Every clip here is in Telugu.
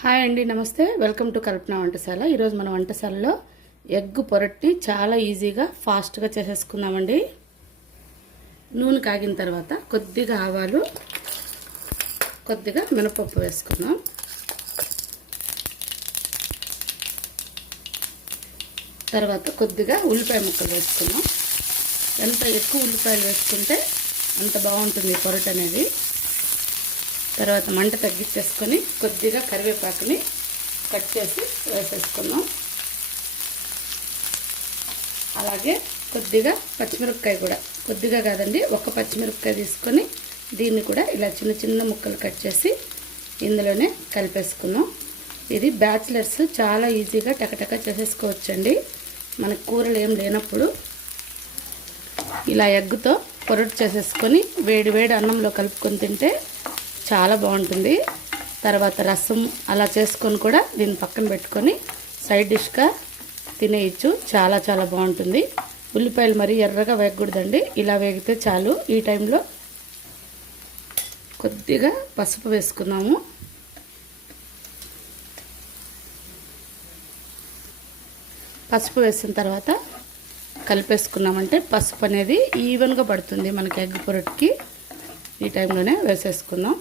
హాయ్ అండి, నమస్తే. వెల్కమ్ టు కల్పన వంటశాల. ఈరోజు మన వంటశాలలో ఎగ్ పొరట్ని చాలా ఈజీగా ఫాస్ట్గా చేసేసుకుందామండి. నూనె కాగిన తర్వాత కొద్దిగా ఆవాలు, కొద్దిగా మినపప్పు వేసుకుందాం. తర్వాత కొద్దిగా ఉల్లిపాయ ముక్కలు వేసుకుందాం. ఎంత ఎక్కువ ఉల్లిపాయలు వేసుకుంటే అంత బాగుంటుంది పొరట్ అనేది. తర్వాత మంట తగ్గించేసుకొని కొద్దిగా కరివేపాకుని కట్ చేసి వేసేసుకుందాం. అలాగే కొద్దిగా పచ్చిమిరపకాయ కూడా, కొద్దిగా కాదండి, ఒక పచ్చిమిరపకాయ తీసుకొని దీన్ని కూడా ఇలా చిన్న చిన్న ముక్కలు కట్ చేసి ఇందులోనే కలిపేసుకుందాం. ఇది బ్యాచిలర్స్ చాలా ఈజీగా టకటక చేసేసుకోవచ్చండి. మనకు కూరలు ఏం లేనప్పుడు ఇలా ఎగ్గుతో పొరటు చేసేసుకొని వేడి వేడి అన్నంలో కలుపుకొని తింటే చాలా బాగుంటుంది. తర్వాత రసం అలా చేసుకొని కూడా దీన్ని పక్కన పెట్టుకొని సైడ్ డిష్గా తినేయచ్చు. చాలా చాలా బాగుంటుంది. ఉల్లిపాయలు మరీ ఎర్రగా వేగకూడదండి, ఇలా వేగితే చాలు. ఈ టైంలో కొద్దిగా పసుపు వేసుకున్నాము. పసుపు వేసిన తర్వాత కలిపేసుకున్నామంటే పసుపు అనేది ఈవెన్గా పడుతుంది మనకి ఎగ్ పొరటుకి. ఈ టైంలోనే వేసేసుకుందాం.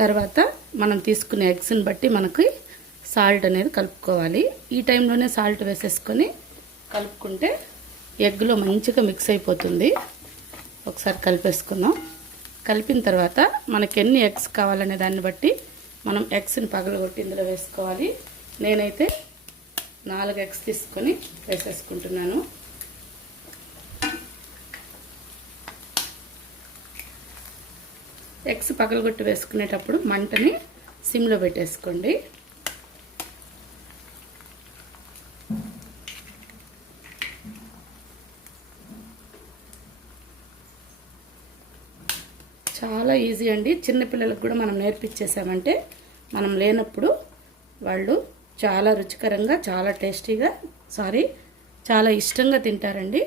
తర్వాత మనం తీసుకునే ఎగ్స్ని బట్టి మనకి సాల్ట్ అనేది కలుపుకోవాలి. ఈ టైంలోనే సాల్ట్ వేసేసుకొని కలుపుకుంటే ఎగ్లో మంచిగా మిక్స్ అయిపోతుంది. ఒకసారి కలిపేసుకుందాం. కలిపిన తర్వాత మనకి ఎన్ని ఎగ్స్ కావాలనే దాన్ని బట్టి మనం ఎగ్స్ని పగలగొట్టి ఇందులో వేసుకోవాలి. నేనైతే 4 ఎగ్స్ తీసుకొని వేసేసుకుంటున్నాను. ఎగ్స్ పగలగొట్టి వేసుకునేటప్పుడు మంటని సిమ్లో పెట్టేసుకోండి. చాలా ఈజీ అండి. చిన్నపిల్లలకు కూడా మనం నేర్పించేసామంటే మనం లేనప్పుడు వాళ్ళు చాలా రుచికరంగా, చాలా టేస్టీగా, చాలా ఇష్టంగా తింటారండి.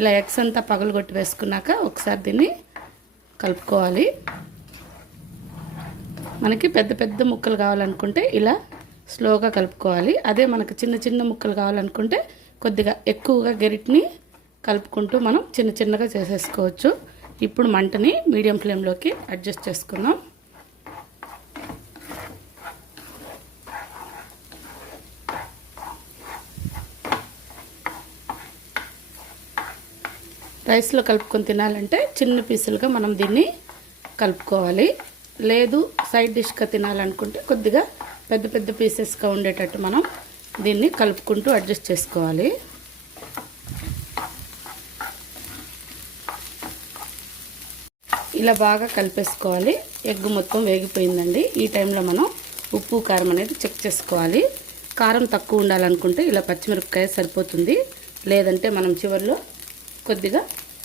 ఇలా ఎగ్స్ అంతా పగలగొట్టి వేసుకున్నాక ఒకసారి దీన్ని కలుపుకోవాలి. మనకి పెద్ద పెద్ద ముక్కలు కావాలనుకుంటే ఇలా స్లోగా కలుపుకోవాలి. అదే మనకు చిన్న చిన్న ముక్కలు కావాలనుకుంటే కొద్దిగా ఎక్కువగా గరిటిని కలుపుకుంటూ మనం చిన్న చిన్నగా చేసేసుకోవచ్చు. ఇప్పుడు మంటని మీడియం ఫ్లేమ్లోకి అడ్జస్ట్ చేసుకుందాం. రైస్లో కలుపుకొని తినాలంటే చిన్న పీసులుగా మనం దీన్ని కలుపుకోవాలి. లేదు సైడ్ డిష్గా తినాలనుకుంటే కొద్దిగా పెద్ద పెద్ద పీసెస్గా ఉండేటట్టు మనం దీన్ని కలుపుకుంటూ అడ్జస్ట్ చేసుకోవాలి. ఇలా బాగా కలిపేసుకోవాలి. ఎగ్ మొత్తం వేగిపోయిందండి. ఈ టైంలో మనం ఉప్పు కారం అనేది చెక్ చేసుకోవాలి. కారం తక్కువ ఉండాలనుకుంటే ఇలా పచ్చిమిరపకాయ సరిపోతుంది. లేదంటే మనం చివరిలో కొద్దిగా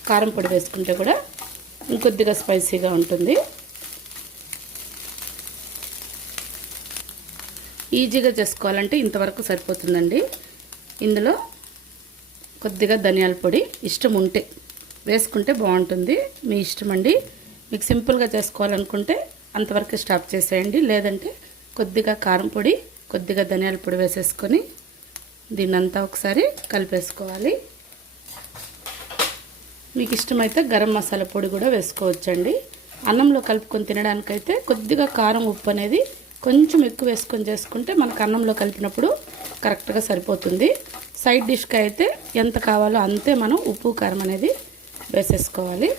కారం పొడి వేసుకుంటే కూడా ఇంకొద్దిగా స్పైసీగా ఉంటుంది. ఈజీగా చేసుకోవాలంటే ఇంతవరకు సరిపోతుందండి. ఇందులో కొద్దిగా ధనియాల పొడి ఇష్టం ఉంటే వేసుకుంటే బాగుంటుంది. మీ ఇష్టం అండి. మీకు సింపుల్గా చేసుకోవాలనుకుంటే అంతవరకు స్టాప్ చేసేయండి. లేదంటే కొద్దిగా కారం పొడి, కొద్దిగా ధనియాల పొడి వేసేసుకొని దీన్నంతా ఒకసారి కలిపేసుకోవాలి. మీకు ఇష్టమైతే గరం మసాలా పొడి కూడా వేసుకోవచ్చండి. అన్నంలో కలుపుకొని తినడానికైతే కొద్దిగా కారం, ఉప్పు అనేది కొంచెం ఎక్కువ వేసుకొని చేసుకుంటే మనకు అన్నంలో కలిపినప్పుడు కరెక్ట్గా సరిపోతుంది. సైడ్ డిష్కి అయితే ఎంత కావాలో అంతే మనం ఉప్పు కారం అనేది వేసేసుకోవాలి.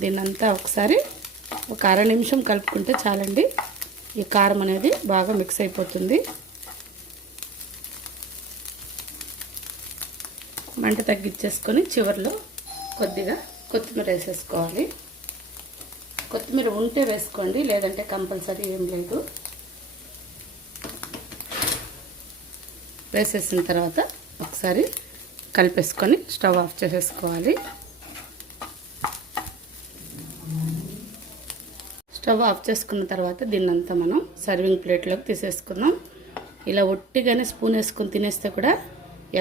దీన్నంతా ఒకసారి ఒక అర నిమిషం కలుపుకుంటే చాలండి. ఈ కారం అనేది బాగా మిక్స్ అయిపోతుంది. మంట తగ్గించేసుకొని చివరిలో కొద్దిగా కొత్తిమీర వేసేసుకోవాలి. కొత్తిమీర ఉంటే వేసుకోండి, లేదంటే కంపల్సరీ ఏం లేదు. వేసేసిన తర్వాత ఒకసారి కలిపేసుకొని స్టవ్ ఆఫ్ చేసేసుకోవాలి. స్టవ్ ఆఫ్ చేసుకున్న తర్వాత దీన్నంతా మనం సర్వింగ్ ప్లేట్లోకి తీసేసుకుందాం. ఇలా ఒట్టిగానే స్పూన్ వేసుకొని తినేస్తే కూడా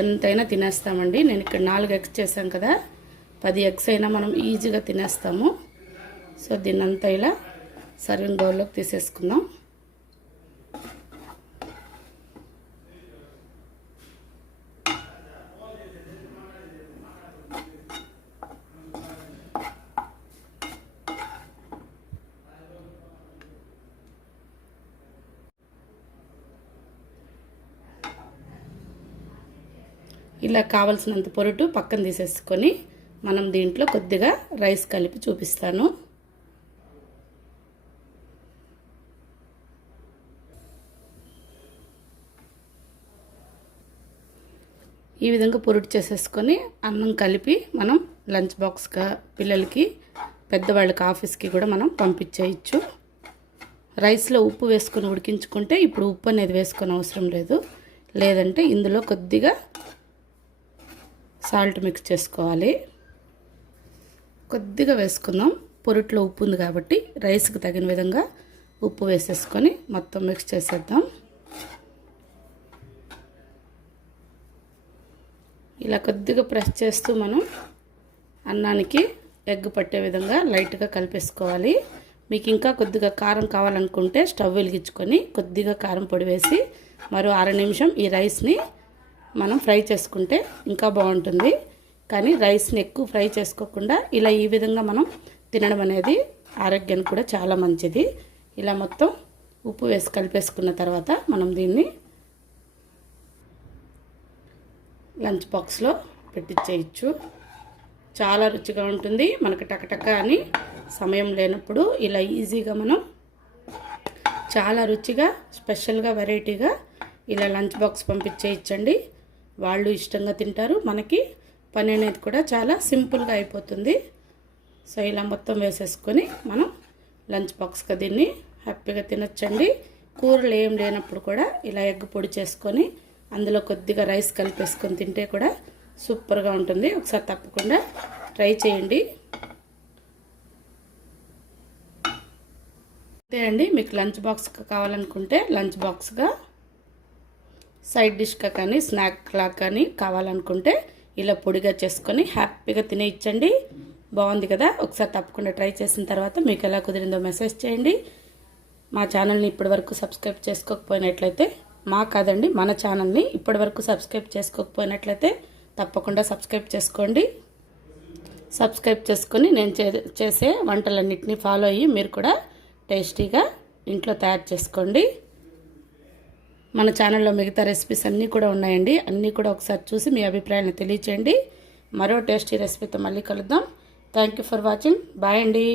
ఎంతైనా తినేస్తామండి. నేను ఇక్కడ 4 ఎగ్స్ చేశాను కదా, 10 ఎగ్స్ అయినా మనం ఈజీగా తినేస్తాము. సో దీన్నంతా ఇలా సర్వింగ్ బౌల్లోకి తీసేసుకుందాం. ఇలా కావలసినంత పొరుటు పక్కన తీసేసుకొని మనం దీంట్లో కొద్దిగా రైస్ కలిపి చూపిస్తాను. ఈ విధంగా పొరుటు చేసేసుకొని అన్నం కలిపి మనం లంచ్ బాక్స్గా పిల్లలకి పెద్దవాళ్ళకి ఆఫీస్కి కూడా మనం పంపించేయచ్చు. రైస్లో ఉప్పు వేసుకొని ఉడికించుకుంటే ఇప్పుడు ఉప్పు అనేది వేసుకొని అవసరం లేదు. లేదంటే ఇందులో కొద్దిగా సాల్ట్ మిక్స్ చేసుకోవాలి. కొద్దిగా వేసుకుందాం. పొరుట్లో ఉప్పు ఉంది కాబట్టి రైస్కి తగిన విధంగా ఉప్పు వేసేసుకొని మొత్తం మిక్స్ చేసేద్దాం. ఇలా కొద్దిగా ప్రెస్ చేస్తూ మనం అన్నానికి ఎగ్ పట్టే విధంగా లైట్గా కలిపేసుకోవాలి. మీకు ఇంకా కొద్దిగా కారం కావాలనుకుంటే స్టవ్ వెలిగించుకొని కొద్దిగా కారం పొడి వేసి మరో 1/2 నిమిషం ఈ రైస్ని మనం ఫ్రై చేసుకుంటే ఇంకా బాగుంటుంది. కానీ రైస్ని ఎక్కువ ఫ్రై చేసుకోకుండా ఇలా ఈ విధంగా మనం తినడం అనేది ఆరోగ్యానికి కూడా చాలా మంచిది. ఇలా మొత్తం ఉప్పు వేసి కలిపేసుకున్న తర్వాత మనం దీన్ని లంచ్ బాక్స్లో పెట్టించేయచ్చు. చాలా రుచిగా ఉంటుంది. మనకు టకటక అని సమయం లేనప్పుడు ఇలా ఈజీగా మనం చాలా రుచిగా స్పెషల్గా వెరైటీగా ఇలా లంచ్ బాక్స్ పంపించేయచ్చండి. వాళ్ళు ఇష్టంగా తింటారు. మనకి పని అనేది కూడా చాలా సింపుల్గా అయిపోతుంది. సో ఇలా మొత్తం వేసేసుకొని మనం లంచ్ బాక్స్గా దీన్ని హ్యాపీగా తినొచ్చండి. కూరలు ఏం లేనప్పుడు కూడా ఇలా ఎగ్ పొడి చేసుకొని అందులో కొద్దిగా రైస్ కలిపేసుకొని తింటే కూడా సూపర్గా ఉంటుంది. ఒకసారి తప్పకుండా ట్రై చేయండి. అంతే అండి. మీకు లంచ్ బాక్స్గా కావాలనుకుంటే లంచ్ బాక్స్గా, సైడ్ డిష్గా కానీ స్నాక్లా కానీ కావాలనుకుంటే ఇలా పొడిగా చేసుకొని హ్యాపీగా తినేయచ్చండి. బాగుంది కదా. ఒకసారి తప్పకుండా ట్రై చేసిన తర్వాత మీకు ఎలా కుదిరిందో మెసేజ్ చేయండి. మా ఛానల్ని ఇప్పటివరకు సబ్స్క్రైబ్ చేసుకోకపోయినట్లయితే, మా కాదండి మన ఛానల్ని ఇప్పటివరకు సబ్స్క్రైబ్ చేసుకోకపోయినట్లయితే తప్పకుండా సబ్స్క్రైబ్ చేసుకోండి. సబ్స్క్రైబ్ చేసుకొని నేను చేసే వంటలన్నింటినీ ఫాలో అయ్యి మీరు కూడా టేస్టీగా ఇంట్లో తయారు చేసుకోండి. మన ఛానల్లో మిగతా రెసిపీస్ అన్నీ కూడా ఉన్నాయండి. అన్నీ కూడా ఒకసారి చూసి మీ అభిప్రాయాన్ని తెలియచేయండి. మరో టేస్టీ రెసిపీతో మళ్ళీ కలుద్దాం. Thank you for watching. Bye అండి.